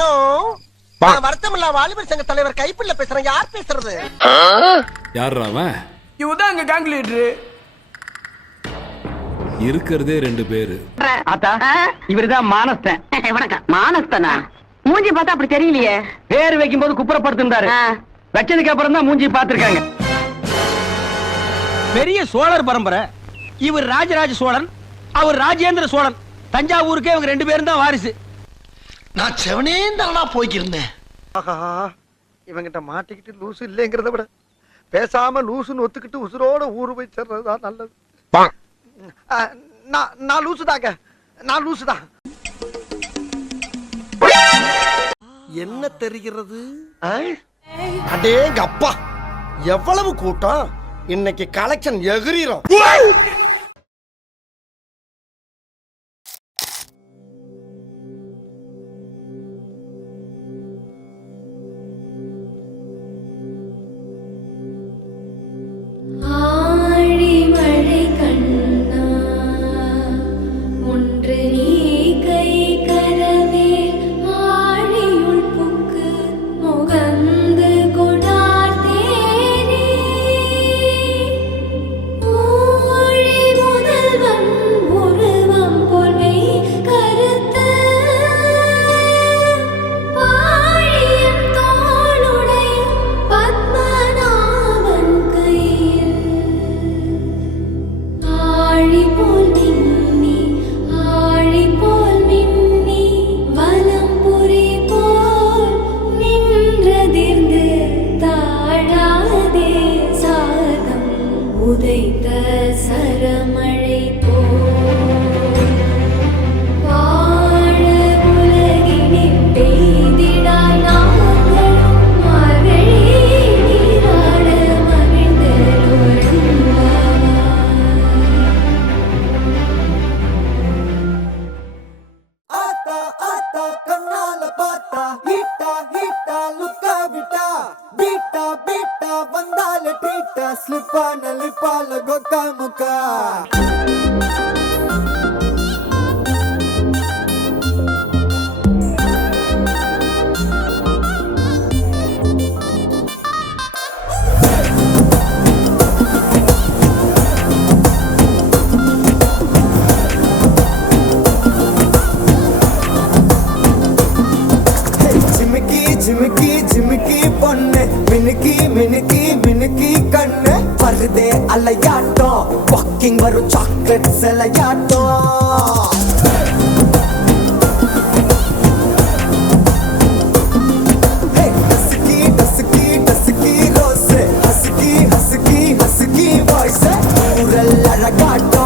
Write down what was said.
Hello, வருத்தமில்லா வாலிபர் சங்க தலைவர் கைப்பிள்ள பேசுறேன். யார் பேசுறது? யார் அவன்? இவதான் அங்க கேங் லீடர். இருக்கிறதே 2 பேரு. இவருதான் மானஸ்தன். வணக்கம். மானஸ்தனா? மூஞ்சி பார்த்தா அப்படி தெரியலையே. பேர் வைக்கும் போது குப்புறப்படுத்திருந்தாரு. வச்சதுக்கு அப்புறம் தான் மூஞ்சி பார்த்திருக்காங்க. பெரிய சோழர் பரம்பரை. இவர் ராஜராஜ சோழன், அவர் ராஜேந்திர சோழன். தஞ்சாவூருக்கே இவங்க 2 பேரும் தான் வாரிசு. நான் செவனேந்தானா போய்க்கிருந்தேன். இவங்கிட்ட மாட்டிக்கிட்டு லூசு இல்லைங்கிறத விட பேசாம லூசுன்னு ஒத்துக்கிட்டு உசுரோட ஊரு போய் சேர்றதுதான் நல்லது. நான் லூசுதாங்க, நான் லூசுதான். என்ன தெரிகிறது? அடேங்க அப்பா, எவ்வளவு கூட்டம்! இன்னைக்கு கலெக்ஷன் எகிரிரும். உதைத்த சரமழை போல் வாழ உலகினில் பெய்திடாய் நாங்களும் மழை நீராட மகிழ்ந்தருள்வாய். ஆத்தா ஆத்தா கண்ணால பார்த்தா ஹீட்டா ஹீட்டா லுக்கா விட்டா பீட்டா பீட்டா வந்தால டீட்டா ஸ்லிப்பான லிப்பால கொக்கா முக்கா. ஜிமிக்கி ஜிமிக்கி பொண்ணு மினுக்கி மினுக்கி மினுக்கி கண்ணு வருதே அலையாட்டம் வாக்கிங் வரும் சாக்லேட் செலையாட்டம். Dusky dusky dusky rose husky husky husky voice ஊரல் அழகாட்டம்